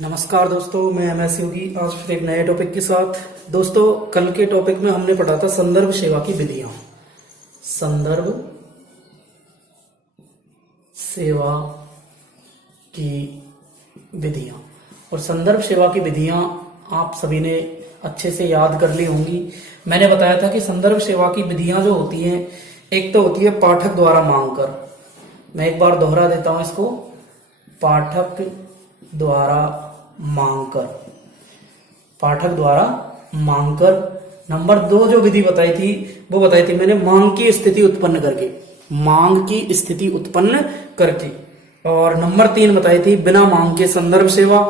नमस्कार दोस्तों, मैं एमएस योगी आज फिर एक नए टॉपिक के साथ। दोस्तों, कल के टॉपिक में हमने पढ़ा था संदर्भ सेवा की विधियां। संदर्भ सेवा की विधियां और संदर्भ सेवा की विधियां आप सभी ने अच्छे से याद कर ली होंगी। मैंने बताया था कि संदर्भ सेवा की विधियां जो होती हैं, एक तो होती है पाठक द्वारा मांग कर। मैं एक बार दोहरा देता हूं इसको, पाठक द्वारा मांग कर, पाठक द्वारा मांग कर। नंबर 2 जो विधि बताई थी वो बताई थी मैंने मांग की स्थिति उत्पन्न करके, मांग की स्थिति उत्पन्न करके। और नंबर 3 बताई थी बिना मांग के संदर्भ सेवा।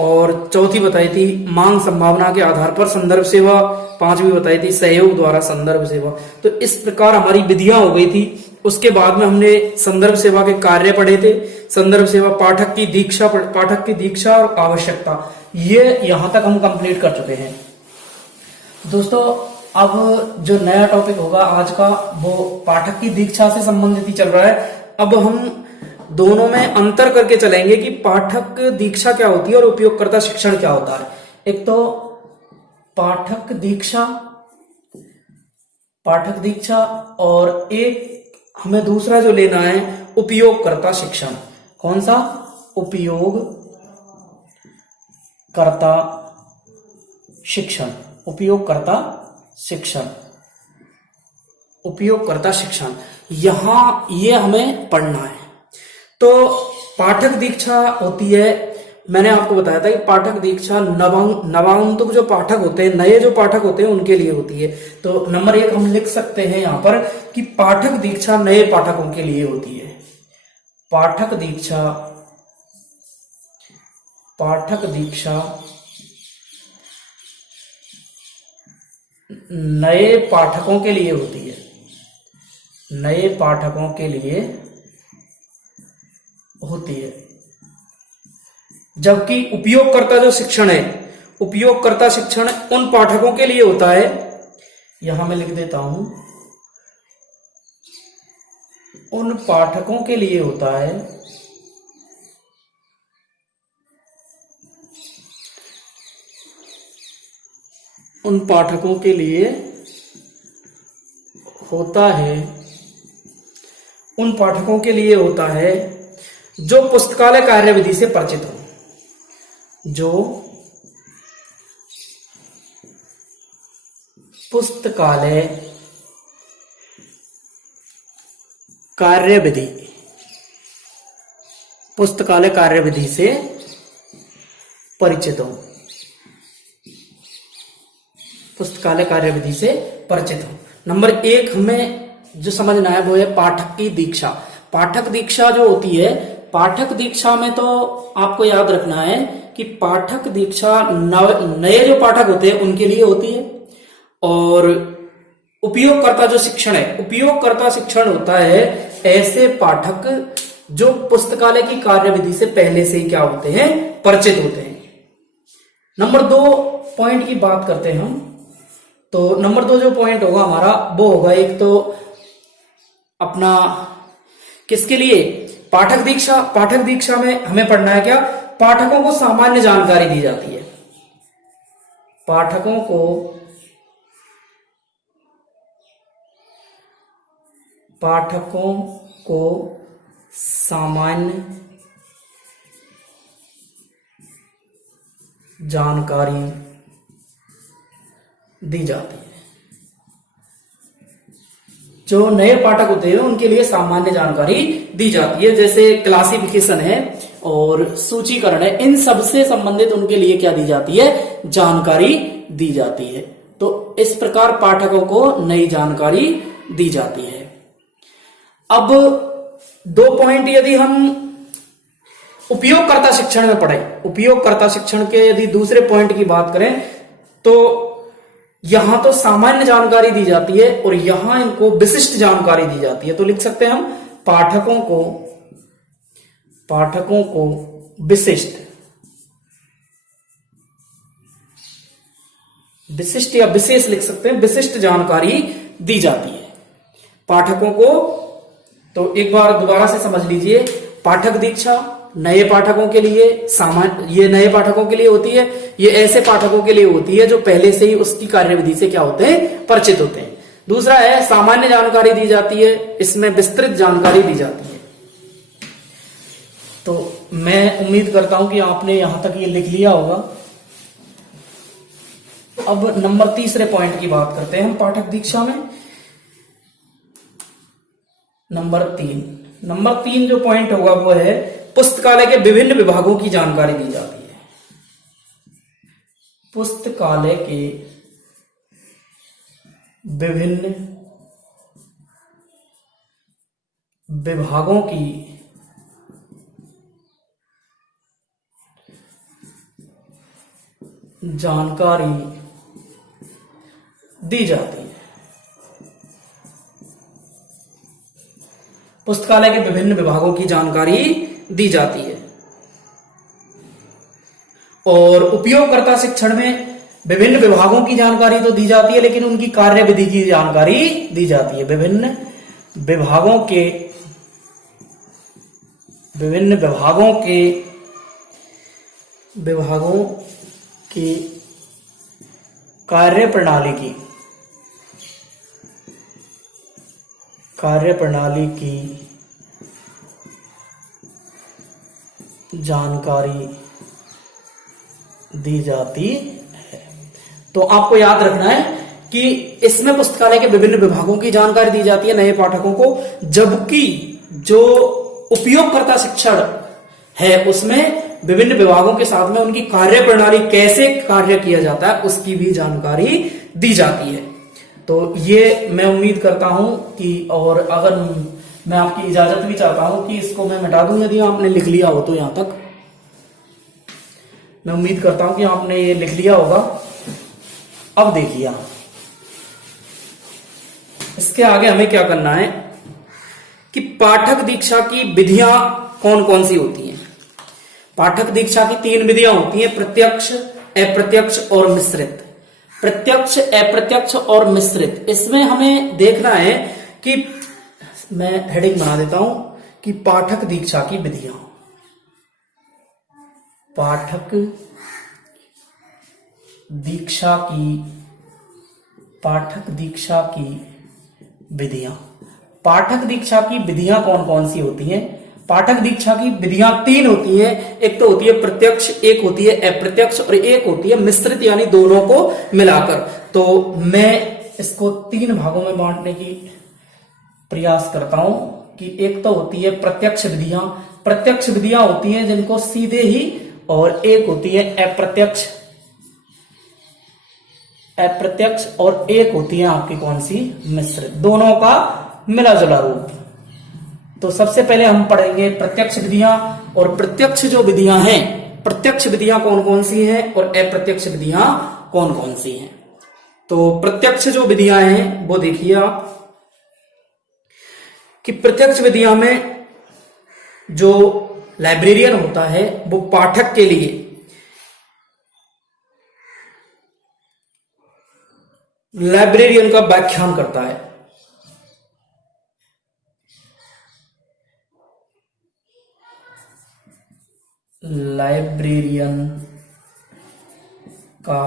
और चौथी बताई थी मांग संभावना के आधार पर संदर्भ सेवा। 5वीं बताई थी सहयोग द्वारा संदर्भ सेवा। तो इस प्रकार हमारी विधियां हो गई थी। उसके बाद में हमने संदर्भ सेवा के कार्य पढ़े थे। संदर्भ सेवा, पाठक की दीक्षा और आवश्यकता, ये यहां तक हम कंप्लीट कर चुके हैं। दोस्तों, अब जो नया टॉपिक होगा आज का, वो पाठक की दीक्षा से संबंधित ही चल रहा है। अब हम दोनों में अंतर करके चलेंगे कि पाठक दीक्षा क्या होती है और उपयोगकर्ता शिक्षण क्या होता है। एक तो पाठक दीक्षा और एक हमें दूसरा जो लेना है उपयोगकर्ता शिक्षण। कौन सा? उपयोगकर्ता शिक्षण। उपयोगकर्ता शिक्षण यहां ये हमें पढ़ना है। तो पाठक दीक्षा होती है, मैंने आपको बताया था कि पाठक दीक्षा नवागंतुक जो पाठक होते हैं, नए जो पाठक होते हैं, उनके लिए होती है। तो नंबर 1 हम लिख सकते हैं यहां पर कि पाठक दीक्षा नए पाठकों के लिए होती है। पाठक दीक्षा नए पाठकों के लिए होती है, नए पाठकों के लिए होती है। जबकि उपयोगकर्ता जो शिक्षण है, उपयोगकर्ता शिक्षण उन पाठकों के लिए होता है, यहां मैं लिख देता हूं, उन पाठकों के लिए होता है उन पाठकों के लिए होता है उन पाठकों के लिए होता है जो पुस्तकालय कार्यविधि से परिचित हो, जो पुस्तकालय कार्यविधि से परिचित हो, पुस्तकालय कार्यविधि से परिचित हो। नंबर 1 हमें जो समझना है वो है पाठक की दीक्षा। पाठक दीक्षा जो होती है, पाठक दीक्षा में तो आपको याद रखना है कि पाठक दीक्षा नए जो पाठक होते हैं उनके लिए होती है। और उपयोगकर्ता जो शिक्षण है, उपयोगकर्ता शिक्षण होता है ऐसे पाठक जो पुस्तकालय की कार्यविधि से पहले से ही क्या होते हैं, परिचित होते हैं। नंबर 2 पॉइंट की बात करते हैं हम। तो नंबर 2 जो पॉइंट होगा हमारा वो होगा, एक तो अपना किसके लिए, पाठक दीक्षा में हमें पढ़ना है क्या, पाठकों को सामान्य जानकारी दी जाती है। पाठकों को सामान्य जानकारी दी जाती है। जो नए पाठक होते हैं उनके लिए सामान्य जानकारी दी जाती है, जैसे क्लासिफिकेशन है और सूचीकरण है, इन सब से संबंधित उनके लिए क्या दी जाती है, जानकारी दी जाती है। तो इस प्रकार पाठकों को नई जानकारी दी जाती है। अब 2 पॉइंट यदि हम उपयोगकर्ता शिक्षण में पढ़ें, उपयोगकर्ता शिक्षण के यदि दूसरे पॉइंट की बात करें तो यहां तो सामान्य जानकारी दी जाती है और यहां इनको विशिष्ट जानकारी दी जाती है। तो लिख सकते हैं हम पाठकों को विशिष्ट या विशेष लिख सकते हैं, विशिष्ट जानकारी दी जाती है पाठकों को। तो एक बार दोबारा से समझ लीजिए, पाठक दीक्षा नए पाठकों के लिए ये नए पाठकों के लिए होती है, ये ऐसे पाठकों के लिए होती है जो पहले से ही उसकी कार्यविधि से क्या होते हैं, परिचित होते हैं। दूसरा है सामान्य जानकारी दी जाती है, इसमें विस्तृत जानकारी दी जाती है। तो मैं उम्मीद करता हूं कि आपने यहां तक ये लिख लिया होगा। अब नंबर तीसरे पॉइंट की बात करते हैं हम पाठक दीक्षा में। नंबर तीन जो पॉइंट होगा वो है पुस्तकालय के विभिन्न विभागों की जानकारी दी जाती है। पुस्तकालय के विभिन्न विभागों की जानकारी दी जाती है। पुस्तकालय के विभिन्न विभागों की जानकारी दी जाती है। और उपयोगकर्ता शिक्षण में विभिन्न विभागों की जानकारी तो दी जाती है, लेकिन उनकी कार्यविधि की जानकारी दी जाती है। विभिन्न विभागों की कार्यप्रणाली की जानकारी दी जाती है। तो आपको याद रखना है कि इसमें पुस्तकालय के विभिन्न विभागों की जानकारी दी जाती है नए पाठकों को, जबकि जो उपयोगकर्ता शिक्षण है उसमें विभिन्न विभागों के साथ में उनकी कार्यप्रणाली कैसे कार्य किया जाता है उसकी भी जानकारी दी जाती है। तो ये मैं उम्मीद करता हूं कि, और अगर मैं आपकी इजाजत भी चाहता हूं कि इसको मैं मिटा दूं यदि आपने लिख लिया हो तो, यहां तक मैं उम्मीद करता हूं कि आपने ये लिख लिया होगा। अब देखिए इसके आगे हमें क्या करना है कि पाठक दीक्षा की विधियां कौन कौन सी होती हैं। पाठक दीक्षा की 3 विधियां होती हैं, प्रत्यक्ष, अप्रत्यक्ष और मिश्रित। प्रत्यक्ष, अप्रत्यक्ष और मिश्रित, इसमें हमें देखना है कि मैं हेडिंग बना देता हूं कि पाठक दीक्षा की विधियां। पाठक दीक्षा की विधियां। पाठक दीक्षा की विधियां कौन कौन सी होती हैं? पाठक दीक्षा की विधियां 3 होती हैं। एक तो होती है प्रत्यक्ष, एक होती है अप्रत्यक्ष और एक होती है मिश्रित, यानी दोनों को मिलाकर। तो मैं इसको 3 भागों में बांटने की प्रयास करता हूं कि एक तो होती है प्रत्यक्ष विधियां। प्रत्यक्ष विधियां होती हैं जिनको सीधे ही, और एक होती है अप्रत्यक्ष और एक होती है आपकी कौन सी? मिश्रित, दोनों का मिला जुला रूप। तो सबसे पहले हम पढ़ेंगे प्रत्यक्ष विधियां, और प्रत्यक्ष जो विधियां हैं, प्रत्यक्ष विधियां कौन कौन सी हैं और अप्रत्यक्ष विधियां कौन कौन सी हैं। तो प्रत्यक्ष जो विधियां हैं वो देखिए आप कि प्रत्यक्ष विधियां में जो लाइब्रेरियन होता है वो पाठक के लिए लाइब्रेरियन का व्याख्यान करता है। लाइब्रेरियन का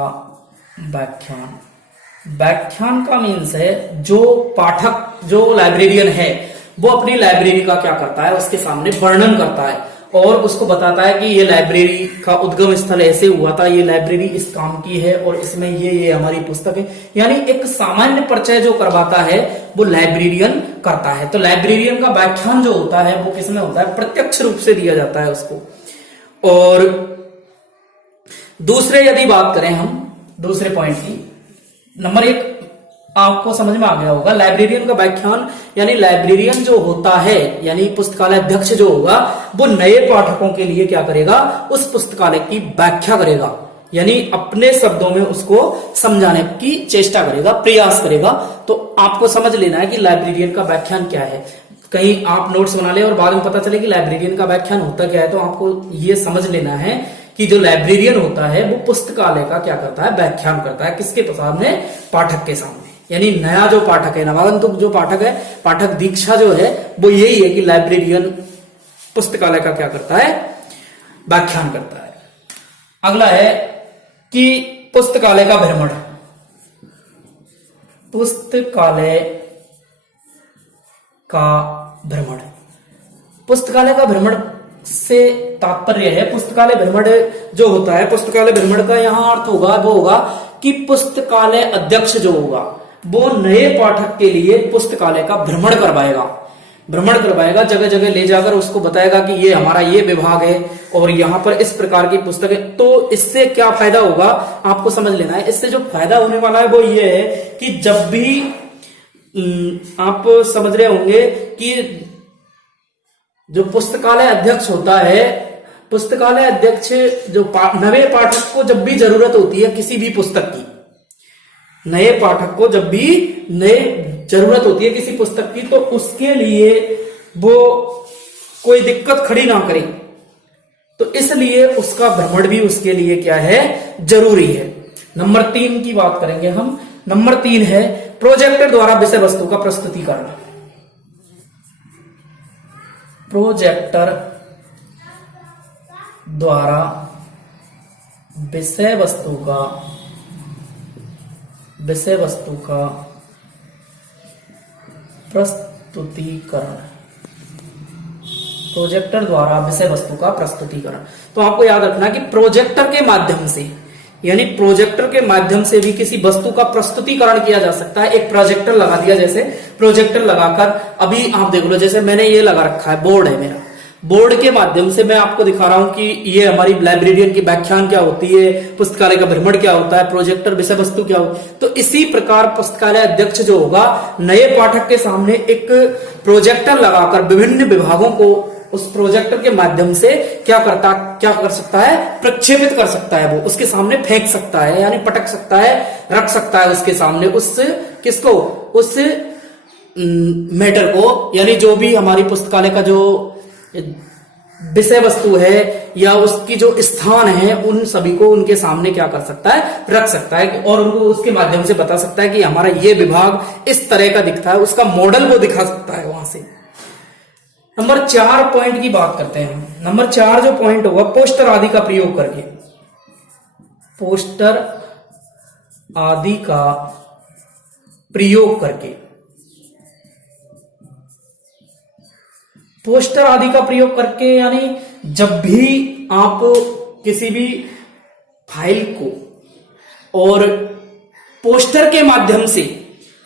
व्याख्यान का मीन्स है जो पाठक, जो लाइब्रेरियन है वो अपनी लाइब्रेरी का क्या करता है, उसके सामने वर्णन करता है और उसको बताता है कि ये लाइब्रेरी का उद्गम स्थल ऐसे हुआ था, ये लाइब्रेरी इस काम की है और इसमें ये हमारी पुस्तक है। यानी एक सामान्य परिचय जो करवाता है वो लाइब्रेरियन करता है। तो लाइब्रेरियन का व्याख्यान जो होता है वो किसमें होता है? प्रत्यक्ष रूप से दिया जाता है उसको। और दूसरे यदि बात करें हम दूसरे पॉइंट की, नंबर 1 आपको समझ में आ गया होगा, लाइब्रेरियन का व्याख्यान यानी लाइब्रेरियन जो होता है यानी पुस्तकालय अध्यक्ष जो होगा वो नए पाठकों के लिए क्या करेगा? उस पुस्तकालय की व्याख्या करेगा, यानी अपने शब्दों में उसको समझाने की चेष्टा करेगा, प्रयास करेगा। तो आपको समझ लेना है कि लाइब्रेरियन का व्याख्यान क्या है। कहीं आप नोट्स बना ले और बाद में पता चले कि लाइब्रेरियन का व्याख्यान होता क्या है, तो आपको ये समझ लेना है कि जो लाइब्रेरियन होता है वो पुस्तकालय का क्या करता है? व्याख्यान करता है। किसके सामने? पाठक के सामने। यानी नया जो पाठक है, नवागंतुक जो पाठक है, पाठक दीक्षा जो है वो यही है कि लाइब्रेरियन पुस्तकालय का क्या करता है? व्याख्यान करता है। अगला है कि पुस्तकालय का भ्रमण। पुस्तकालय का भ्रमण, पुस्तकालय का भ्रमण से तात्पर्य है, पुस्तकालय भ्रमण जो होता है, पुस्तकालय भ्रमण का यहां अर्थ होगा वो होगा कि पुस्तकालय अध्यक्ष जो होगा वो नए पाठक के लिए पुस्तकालय का भ्रमण करवाएगा, जगह जगह ले जाकर उसको बताएगा कि ये हमारा ये विभाग है और यहाँ पर इस प्रकार की पुस्तक है। तो इससे क्या फायदा होगा आपको समझ लेना है। इससे जो फायदा होने वाला है वो ये है कि जब भी आप समझ रहे होंगे कि जो पुस्तकालय अध्यक्ष होता है, पुस्तकालय अध्यक्ष जो नए पाठक को जब भी जरूरत होती है किसी भी पुस्तक की, नए पाठक को जब भी जरूरत होती है किसी पुस्तक की, तो उसके लिए वो कोई दिक्कत खड़ी ना करे, तो इसलिए उसका भ्रमण भी उसके लिए क्या है, जरूरी है। नंबर 3 की बात करेंगे हम। नंबर 3 है प्रोजेक्टर द्वारा विषय वस्तु का प्रस्तुतिकरण। प्रोजेक्टर द्वारा विषय वस्तु का प्रस्तुतिकरण। प्रोजेक्टर द्वारा विषय वस्तु का प्रस्तुतिकरण। तो आपको याद रखना कि प्रोजेक्टर के माध्यम से, यानी प्रोजेक्टर के माध्यम से भी किसी वस्तु का प्रस्तुतिकरण किया जा सकता है। एक प्रोजेक्टर लगा दिया, जैसे प्रोजेक्टर लगाकर अभी आप देख लो, जैसे मैंने ये लगा रखा है, बोर्ड है मेरा, बोर्ड के माध्यम से मैं आपको दिखा रहा हूं कि ये हमारी लाइब्रेरियन की व्याख्यान क्या होती है, पुस्तकालय का भ्रमण क्या होता है, प्रोजेक्टर विषय वस्तु क्या होता है। तो इसी प्रकार पुस्तकालय अध्यक्ष जो होगा नए पाठक के सामने एक प्रोजेक्टर लगाकर विभिन्न विभागों को उस प्रोजेक्टर के माध्यम से क्या कर सकता है, प्रक्षेपित कर सकता है, वो उसके सामने फेंक सकता है, यानी पटक सकता है, रख सकता है उसके सामने उस किसको, उस मैटर को, यानी जो भी हमारी पुस्तकालय का जो विषय वस्तु है या उसकी जो स्थान है, उन सभी को उनके सामने क्या कर सकता है, रख सकता है और उनको उसके माध्यम से बता सकता है कि हमारा ये विभाग इस तरह का दिखता है, उसका मॉडल वो दिखा सकता है वहां से। नंबर 4 पॉइंट की बात करते हैं। नंबर 4 जो पॉइंट होगा, पोस्टर आदि का प्रयोग करके। पोस्टर आदि का प्रयोग करके, पोस्टर आदि का प्रयोग करके यानी जब भी आप किसी भी फाइल को और पोस्टर के माध्यम से,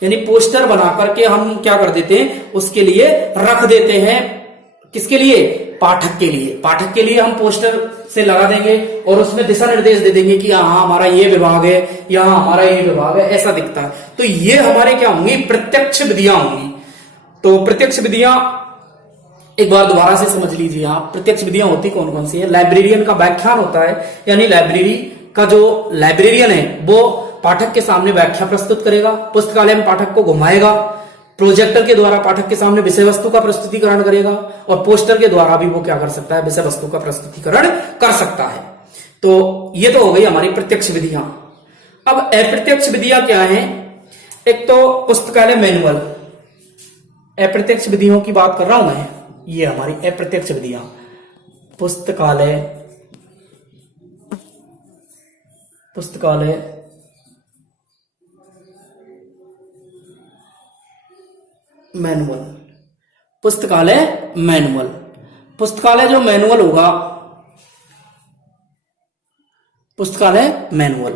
यानी पोस्टर बना करके हम क्या कर देते हैं, उसके लिए रख देते हैं, किसके लिए, पाठक के लिए। पाठक के लिए हम पोस्टर से लगा देंगे और उसमें दिशा निर्देश दे देंगे कि हाँ हमारा ये विभाग है, यहाँ हमारा ये विभाग है, ऐसा दिखता है। तो ये हमारे क्या होंगी, प्रत्यक्ष विधियां होंगी। तो प्रत्यक्ष विधियां एक बार दोबारा से समझ लीजिए आप, प्रत्यक्ष विधियां होती कौन कौन सी है। लाइब्रेरियन का व्याख्यान होता है, यानी लाइब्रेरी का जो लाइब्रेरियन है वो पाठक के सामने व्याख्या प्रस्तुत करेगा, पुस्तकालय में पाठक को घुमाएगा, प्रोजेक्टर के द्वारा पाठक के सामने विषय वस्तु का प्रस्तुतिकरण करेगा और पोस्टर के द्वारा भी वो क्या कर सकता है, विषय वस्तु का प्रस्तुतिकरण कर सकता है। तो ये तो हो गई हमारी प्रत्यक्ष विधियां। अब अप्रत्यक्ष विधियां क्या है, एक तो पुस्तकालय मैनुअल, अप्रत्यक्ष विधियों की बात कर रहा हूं मैं, ये हमारी अप्रत्यक्ष विधियां। पुस्तकालय मैनुअल, पुस्तकालय मैनुअल, पुस्तकालय जो मैनुअल होगा, पुस्तकालय मैनुअल,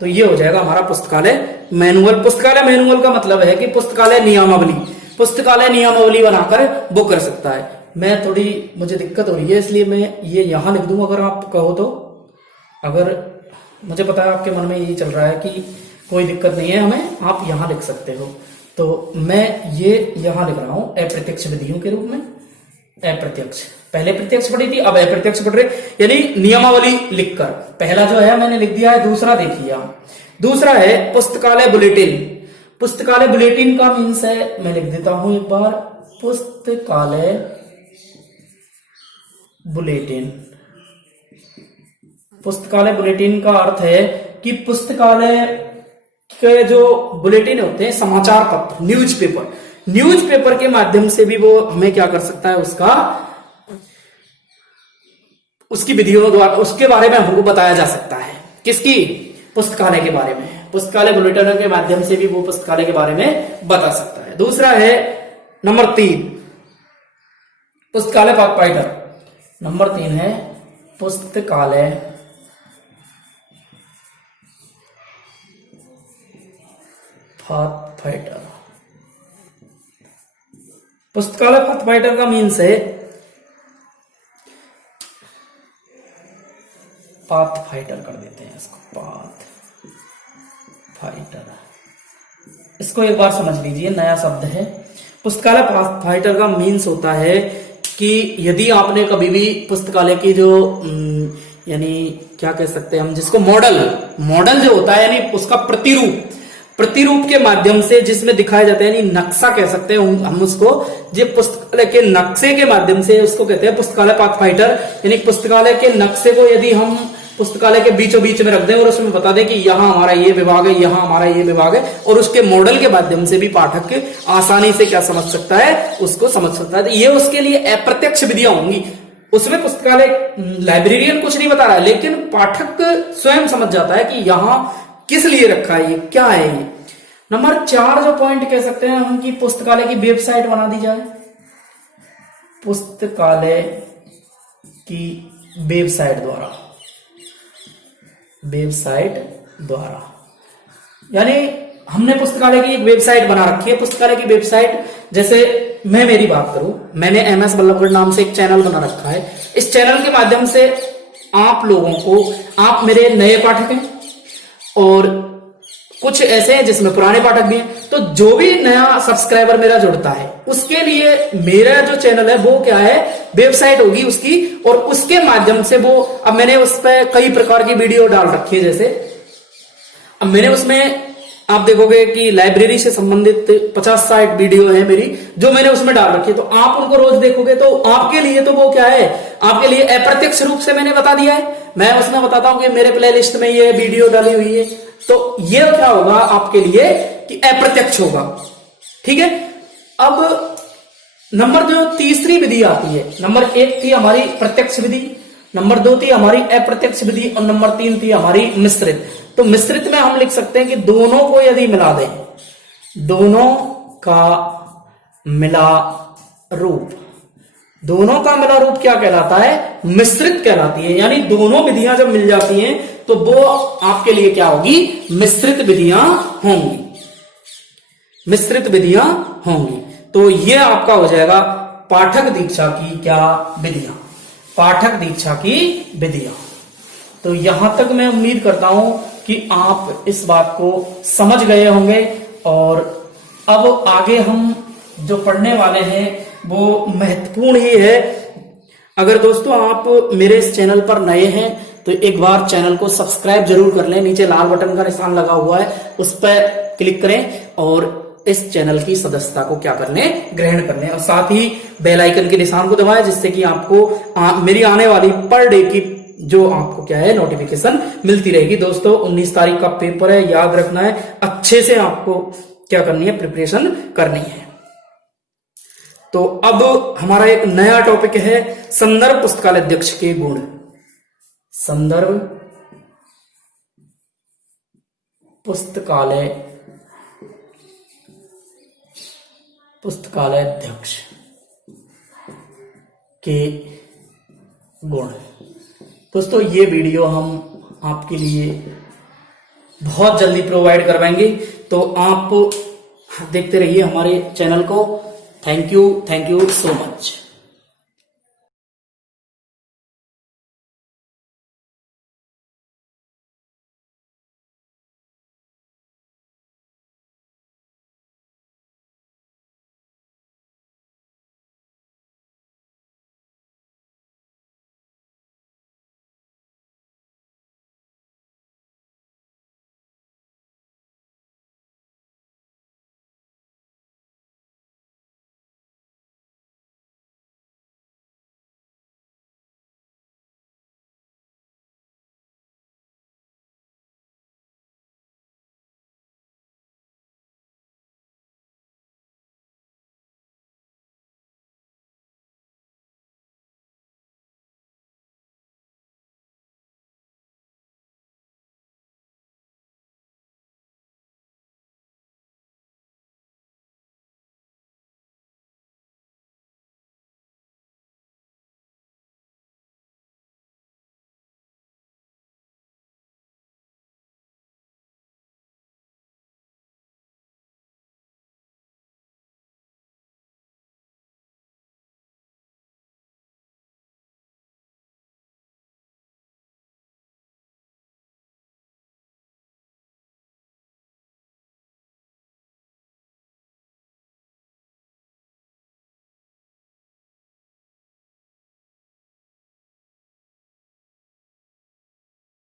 तो ये हो जाएगा हमारा पुस्तकालय मैनुअल। पुस्तकालय मैनुअल का मतलब है कि पुस्तकालय नियमावली, पुस्तकालय नियमावली बनाकर वो कर सकता है। मैं थोड़ी, मुझे दिक्कत हो रही है इसलिए मैं ये यहां लिख दूं, अगर आप कहो तो। अगर मुझे पता है आपके मन में यही चल रहा है कि कोई दिक्कत नहीं है हमें, आप यहां लिख सकते हो, तो मैं ये यहां लिख रहा हूं अप्रत्यक्ष विधियों के रूप में। अप्रत्यक्ष, पहले प्रत्यक्ष पढ़ी थी, अब अप्रत्यक्ष पढ़ रहे, यानी नियमावली लिखकर। पहला जो है मैंने लिख दिया है, दूसरा देखिए आप। दूसरा है पुस्तकालय बुलेटिन। पुस्तकालय बुलेटिन का मीन्स है, मैं लिख देता हूं एक बार, पुस्तकालय बुलेटिन। पुस्तकालय बुलेटिन का अर्थ है कि पुस्तकालय के जो बुलेटिन होते हैं, समाचार पत्र, न्यूज़पेपर के माध्यम से भी वो हमें क्या कर सकता है, उसका उसकी विधियों द्वारा उसके बारे में हमको बताया जा सकता है। किसकी? पुस्तकालय के बारे में। पुस्तकालय बुलेटिनों के माध्यम से भी वो पुस्तकालय के बारे में बता सकता है। दूसरा है नंबर 3 पुस्तकालय पाथफाइंडर। नंबर 3 है पुस्तकालय पाथफाइंडर। पुस्तकालय पाथफाइंडर का मीन्स है पाथफाइंडर कर देते हैं इसको, पाथफाइंडर। इसको एक बार समझ लीजिए, नया शब्द है। पुस्तकालय पाथफाइंडर का मीन्स होता है कि यदि आपने कभी भी पुस्तकालय की जो यानी क्या कह सकते हैं हम, जिसको मॉडल जो होता है यानी उसका प्रतिरूप के माध्यम से जिसमें दिखाया जाता है, यानी नक्शा कह सकते हैं हम उसको, जो पुस्तकालय के नक्शे के माध्यम से उसको कहते हैं पुस्तकालय पाथफाइंडर। यानी पुस्तकालय के नक्शे को यदि हम पुस्तकालय के बीचों बीच में रख दें और उसमें बता दें कि यहाँ हमारा ये विभाग है, यहाँ हमारा ये विभाग है, और उसके मॉडल के माध्यम से भी पाठक आसानी से क्या समझ सकता है, उसको समझ सकता है। तो ये उसके लिए अप्रत्यक्ष विधियां होंगी। उसमें पुस्तकालय लाइब्रेरियन कुछ नहीं बता रहा है, लेकिन पाठक स्वयं समझ जाता है कि यहाँ किस लिए रखा है, ये क्या है। ये नंबर 4 जो पॉइंट कह सकते हैं हम कि पुस्तकालय की वेबसाइट बना दी जाए। पुस्तकालय की वेबसाइट द्वारा यानी हमने पुस्तकालय की एक वेबसाइट बना रखी है। पुस्तकालय की वेबसाइट, जैसे मैं मेरी बात करूं, मैंने MS बल्लभगढ़ नाम से एक चैनल बना रखा है। इस चैनल के माध्यम से आप लोगों को, आप मेरे नए पाठक हैं और कुछ ऐसे हैं जिसमें पुराने पाठक भी हैं, तो जो भी नया सब्सक्राइबर मेरा जुड़ता है उसके लिए मेरा जो चैनल है वो क्या है, वेबसाइट होगी उसकी, और उसके माध्यम से वो, अब मैंने उस पर कई प्रकार की वीडियो डाल रखी है। जैसे अब मैंने उसमें आप देखोगे कि लाइब्रेरी से संबंधित 50-60 वीडियो है मेरी जो मैंने उसमें डाल रखी है, तो आप उनको रोज देखोगे तो आपके लिए तो वो क्या है, आपके लिए अप्रत्यक्ष रूप से मैंने बता दिया है। मैं उसमें बताता हूं कि मेरे प्लेलिस्ट में ये वीडियो डाली हुई है, तो ये क्या होगा आपके लिए कि अप्रत्यक्ष होगा। ठीक है। अब नंबर 2 तीसरी विधि आती है। नंबर 1 थी हमारी प्रत्यक्ष विधि, नंबर 2 थी हमारी अप्रत्यक्ष विधि, और नंबर 3 थी हमारी मिश्रित। तो मिश्रित में हम लिख सकते हैं कि दोनों को यदि मिला दें, दोनों का मिला रूप क्या कहलाता है, मिश्रित कहलाती है। यानी दोनों विधियां जब मिल जाती हैं तो वो आपके लिए क्या होगी, मिश्रित विधियां होंगी। तो ये आपका हो जाएगा पाठक दीक्षा की क्या विधियां, पाठक दीक्षा की विधियां। तो यहां तक मैं उम्मीद करता हूं कि आप इस बात को समझ गए होंगे, और अब आगे हम जो पढ़ने वाले हैं वो महत्वपूर्ण ही है। अगर दोस्तों आप मेरे इस चैनल पर नए हैं तो एक बार चैनल को सब्सक्राइब जरूर कर लें। नीचे लाल बटन का निशान लगा हुआ है, उस पर क्लिक करें और इस चैनल की सदस्यता को क्या कर लें, ग्रहण कर लें, और साथ ही बेल आइकन के निशान को दबाएं, जिससे कि आपको मेरी आने वाली पर डे की जो आपको क्या है नोटिफिकेशन मिलती रहेगी। दोस्तों 19 तारीख का पेपर है, याद रखना है, अच्छे से आपको क्या करनी है, प्रिपरेशन करनी है। तो अब हमारा एक नया टॉपिक है संदर्भ पुस्तकालय अध्यक्ष के गुण। संदर्भ पुस्तकालय अध्यक्ष के गुण। दोस्तों ये वीडियो हम आपके लिए बहुत जल्दी प्रोवाइड करवाएंगे, तो आप देखते रहिए हमारे चैनल को। Thank you so much.